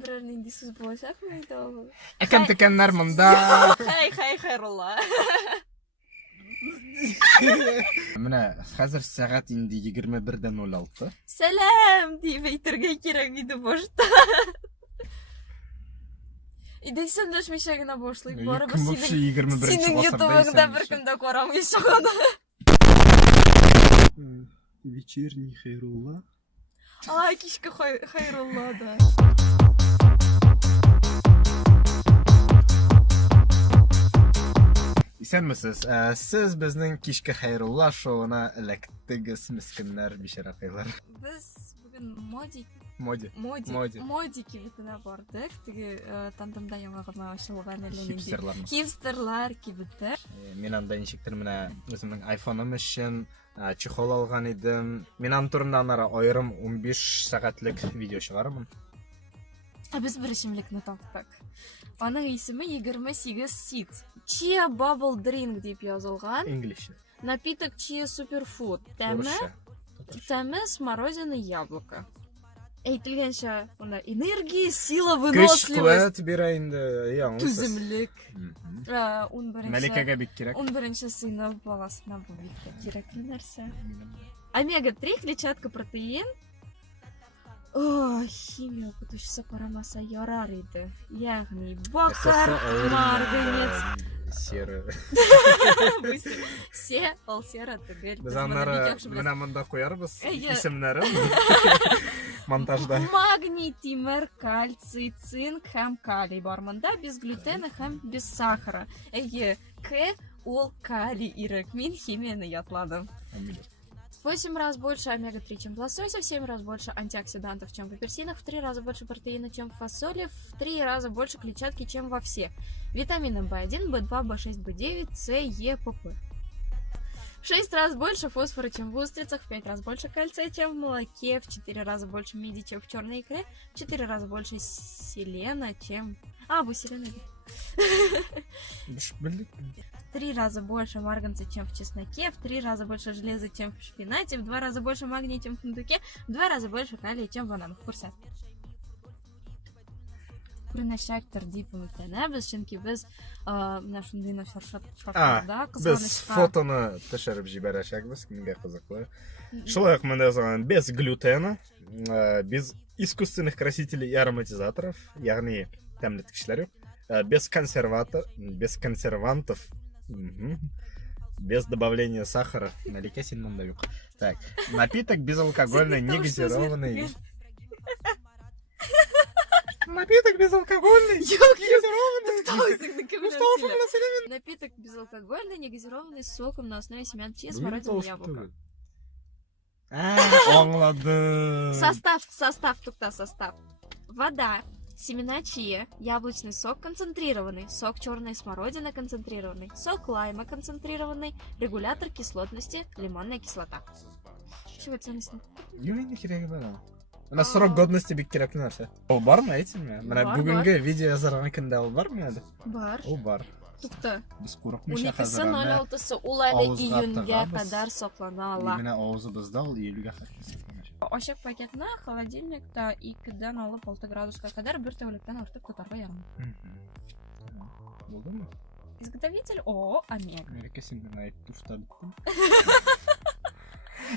Biror nindi so'z bo'lishaqmaydi. Akam tekanlar munda. Xayrullo. Mana hozir soat endi 21:06. Salam deb aytirgan kerak edi boshda. İde söndürmüşegine boşluk bu araba senin YouTube'da bir kimde koramayız onu. Вечерний Хайрулла. Ay kişke Hayrullah da. İsənmisiz? Siz bizning kishki Hayrullah showuna ilakdingiz miskinlar bisharaqaylar. Biz bugün Modik kibitine bardık. Tigi tandımda yanğagına açılgan hipsterlar kibiti. Men anda nechikdir mana o'zimning iPhone'im uchun chexol olgan edim. Men ham turumdan ayrim 15 soatlik video chiqaraman. Biz bir ishimlikni topdik. Onun ismi 28 Seeds. Chia Bubble Drink deb yozilgan. English. Напиток Chia Superfood. Тәме смородина яблоко. Aytilgancha unda energiya, sila, vыносливость. Kuch berayinde, Tuzimlik. Malikaga bek kerak. 11-sinf bolasina bu bekka kerakli narsa. Omega 3 kletchatka protein. Химия o'qituvchisi qaramasa yorar edi. Ya'ni baqar, marganet, sera. Sera tugul. Biz anlari mana bunda qo'yarmiz ismlari montajda. Magniy, temir, kalsiy, sink ham kaliy bor bunda, без glutena ham без сахара. К ol kaliy irik. Men химияni yodladim. 8 раз больше омега-3, чем в лососе, в 7 раз больше антиоксидантов, чем в апельсинах, в 3 раза больше протеина, чем в фасоли, в 3 раза больше клетчатки, чем во всех. Витамины В1, В2, В6, В9, С, Е, ПП. В 6 раз больше фосфора, чем в устрицах, в 5 раз больше кальция, чем в молоке, в 4 раза больше меди, чем в черной икре, в 4 раза больше селена, чем... вы селена. 3 раза больше марганца, чем в чесноке, в 3 раза больше железа, чем в шпинате, в 2 раза больше магния, чем в фундуке, в 2 раза больше калия, чем в бананах. Курсат. Принашактор дипомектенебіз, чөнки біз нашындай шаршатда biz fotoni tashirib jibarashakmiz, kimga qiziqli. Шулай uq menda yozgan без глютена, без искусственных красителей и ароматизаторов, ya'ni tamlatgichlar yo'q, без консервантов, без добавления сахара. Налика сильно юг. Так, напиток безалкогольный, негазированный. Напиток безалкогольный, негазированный. Напиток безалкогольный, негазированный, с соком на основе семян чиа, смородины, яблока. Anladım. Состав. Вода, семена чиа, яблочный сок концентрированный, сок черной смородины концентрированный, сок лайма концентрированный, регулятор кислотности, лимонная кислота. Чего ценностно? Юрий керегі бар. Мына срок годности бек керекli нәрсе. Ол бар ма айтсаңшы? Мына бүгінгі видео жазған күнде ол бар ма еді? Бар. Ол бар. Тоқта. Біз қорықмайша 12-06 ул әле июньгә кадәр саклана ала. Менә авызы бездә ул июльгә кадәр саклана. Ашык пакетны холодильникта 2-дән алып 6 градуска кадәр бер тәүлектән артык тотарга ярый. Булдымы? Изготовитель Омега. Америка синең айып туфта биттем.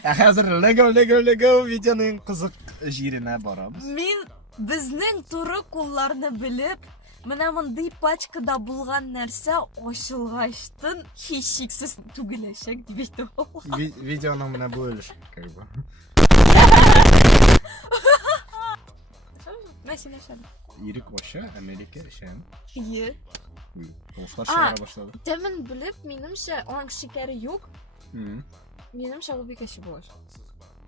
Хәзер Lego видеоның кызык җиренә барабыз. Мин безнең туры кулларны белеп, менә мондый пачкада булган нәрсә ачылгачтын һичшиксез түгеләчәк дип әйтә. Видеоның менә бу өлеш, как бы. Мәсәлән, шәм. Ирек аша, Америка шәм. Ие. Ошлар шәһәре башлады. Тәмен белеп, минемчә, аның шикәре юк. Минемчә, ул бик әче булыр.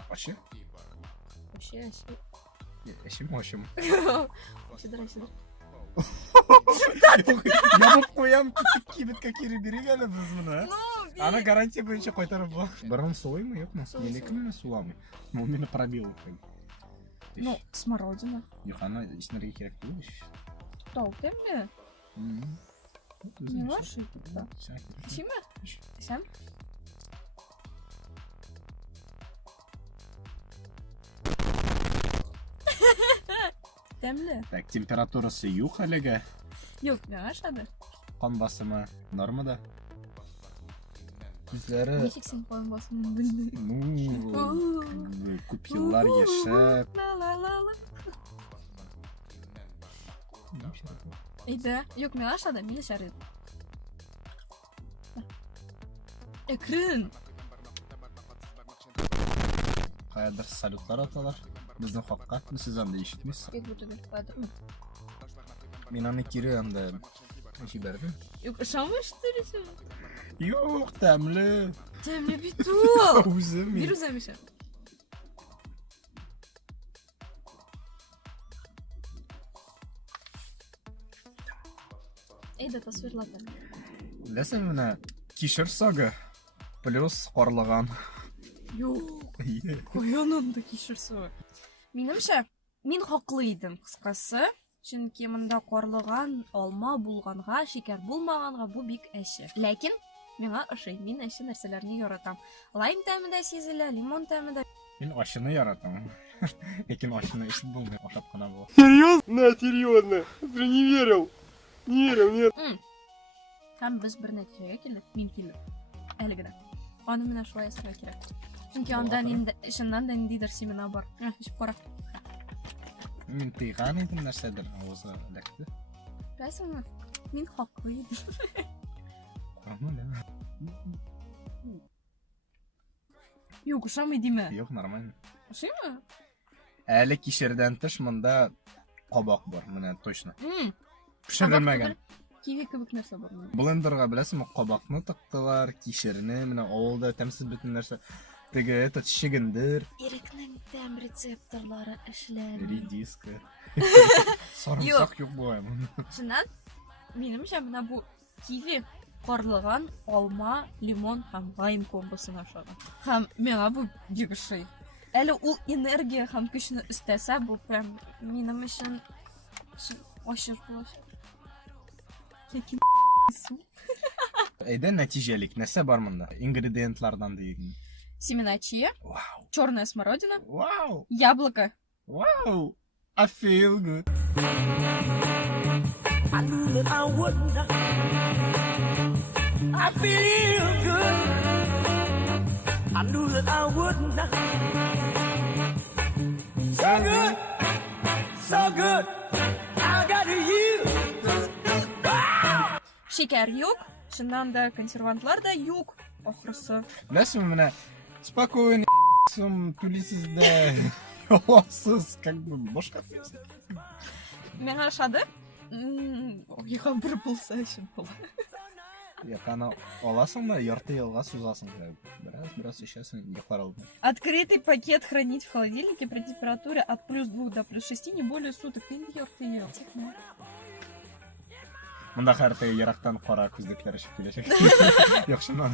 Ашы? Ашы. Әчем. Әчедер. Ябып қоям, кибет какие берег әлі біз мұны. Ана гарантия бойынша қайтарып бұл. Бұрын солай ма, yok mu? Менікі мені суламы. Ну, мені пробил. Ну, смородина. Yok, ана ісінерге керек деймеш. Тол, тәмі? Не лоши, да. Шиме? Шам? тәмле. Так, температурасы юк әлегә. Юк, миңа ашады. Кан басымы нормада. Күзләре, Ничек син кан басымын белдең? ну, как бы күп еллар яшәп. Ла-ла-ла-ла. Әйдә, юк, миңа ашады, мин эчәр идем. Экрен. Каядыр салютлар аталар. Безнең хакка. Сез анда ишетмисез. Юк, бу түгел, кадер. Мин аны кире анда җибәрдем. Юк, ышанмыш түгел. Юк, тәмле. Тәмле бит ул. Үзем. Бир үзем ишә. Әйдә, тасвирлат. Ләсен менә кишер сагы плюс карлыган. Юк. Каян анда кишер суы? Минемчә, мин хаклы идем, кыскасы. Чөнки монда карлыган, алма булганга, шикәр булмаганга бу бик әче. Ләкин миңа ошый, мин әче нәрсәләрне яратам. Лайм тәме дә сизелә, лимон тәме дә. Мин ашыны яратам. Ләкин ашыны ишет булмый, ашап кына була. Серьезно? Серьезно? Ты не верил? Не верил, нет. Һәм без бер нәтиҗәгә килдек, мин килдем. Әле генә. Аны менә шулай ясарга кирәк. Чөнки анда инде ишеннән дә ниндидер семена бар. Ишеп кара. Мин тыйган идем нәрсәдер, авызга эләкте. Беләсеңме? Мин хаклы идем. Нормально. Юк, ошамый диме? Юк, нормально. Ошыймы? Әле кишердән тыш монда кабак бар, менә точно. Кабак Пешерелмәгән. түгел, Киви кебек нәрсә бар монда. Блендерга беләсеңме, кабакны тыктылар, кишерне, менә авылда тәмсез бөтен нәрсә. Теге этот чигендер, Ирекнең тәм рецепторлары эшләр. редиска. Сарымсак юк булган. Шуннан минемчә менә бу киви, карлыган, алма, лимон һәм лайм комбосын ашаган. Һәм миңа бу бик ошый. Әле ул энергия һәм көчне өстәсә, бу прям минем өчен ачыр булачак. Ләкин су. Әйдә нәтиҗәлек, нәрсә бар монда? Ингредиентлардан диген. Семена чия, Вау. черная смородина, Вау. яблоко. Вау. I feel good. I knew that I wouldn't. I feel good. I knew that I wouldn't. So good, so good. I got you. Шикәр юк, шуннан да консервантлар да юк. Ахрысы. Беләсеңме, менә спокойно сум түлисез дә яласыз, как бы башка фикс. Миңа ашады. Ойга бер булса өчен була. Яканы аласыңмы, ярты елга сузасың. Бераз ишәсең, йоклар алды. Открытый пакет хранить в холодильнике при температуре от +2 до +6 не более суток. Инде ярты ел. Монда һәр ярактан кара күзлекләр ишеп киләчәк. Яхшымы?